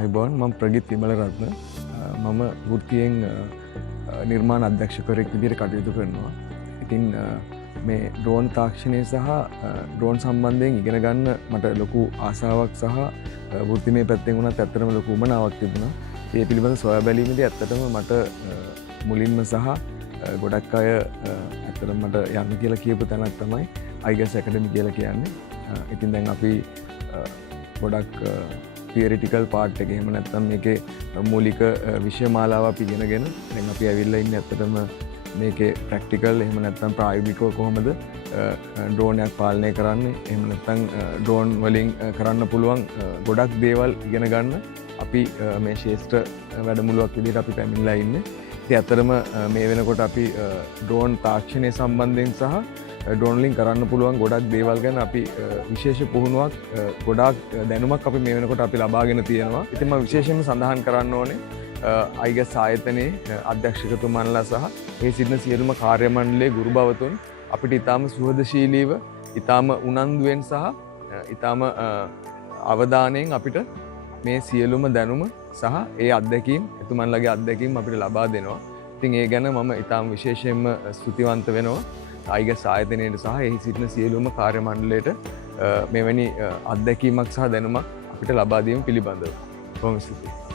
අයිබෝන් මම ප්‍රගීත් විමලරත්න මම වෘත්තියෙන් නිර්මාණ අධ්‍යක්ෂකවරයෙක් විදිහට කටයුතු කරනවා. ඉතින් මේ ඩ්‍රෝන් තාක්ෂණය සහ ඩ්‍රෝන් සම්බන්ධයෙන් ඉගෙන ගන්න මට ලොකු ආසාවක් සහ වෘත්තිමය පැත්තෙන් වුණත් ඇත්තටම ලොකු උවමනාවක් තිබුණා. ඒ පිළිබඳව සොයා බැලීමේදී ඇත්තටම මට මුලින්ම සහ ගොඩක් අය ඇත්තටම මට යන්න කියලා කියපු තැනක් තමයි අයිගස් ඇකඩමි කියලා කියන්නේ. ඉතින් දැන් අපි ගොඩක් තියරිටිකල් පාර්ට් එක එහෙම නැත්නම් මේකේ මූලික විෂය මාලාව අපි ඉගෙනගෙන දැන් අපි ඇවිල්ලා ඉන්නේ ඇත්තටම මේකේ ප්‍රැක්ටිකල් එහෙම නැත්නම් ප්‍රායෝගිකව කොහොමද ඩ්‍රෝන් එකක් පාලනය කරන්නේ එහෙම නැත්නම් ඩ්‍රෝන් වලින් කරන්න පුළුවන් ගොඩක් දේවල් ඉගෙන ගන්න අපි මේ ශාස්ත්‍ර වැඩමුළුවක් විදිහට අපි පැමිණලා ඉන්නේ. ඉතින් ඇත්තටම මේ වෙනකොට අපි ඩ්‍රෝන් තාක්ෂණය සම්බන්ධයෙන් සහ ඩ්‍රෝන් වලින් කරන්න පුළුවන් ගොඩක් දේවල් ගැන අපි විශේෂ පුහුණුවක් ගොඩක් දැනුමක් අපි මේ වෙනකොට අපි ලබාගෙන තියෙනවා. ඉතින් මම විශේෂයෙන්ම සඳහන් කරන්න ඕනේ අයිගස් ආයතනයේ අධ්‍යක්ෂකතුමන්ලා සහ ඒ සිටින සියලුම කාර්ය මණ්ඩලයේ ගුරු භවතුන් අපිට ඊටාම සුහදශීලීව ඊටාම උනන්දුවෙන් සහ ඊටාම අවධානයෙන් අපිට මේ සියලුම දැනුම සහ ඒ අත්දැකීම් එතුමන්ලගේ අත්දැකීම් අපිට ලබා දෙනවා. ඉතින් ඒ ගැන මම ඊටාම විශේෂයෙන්ම ස්තුතිවන්ත වෙනවා අයිගස් ආයතනයට සහ එහි සිටින සියලුම කාර්ය මණ්ඩලයට මෙවැනි අත්දැකීමක් සහ දැනුමක් අපිට ලබා දීම පිළිබඳව. බොහොම ස්තුතියි.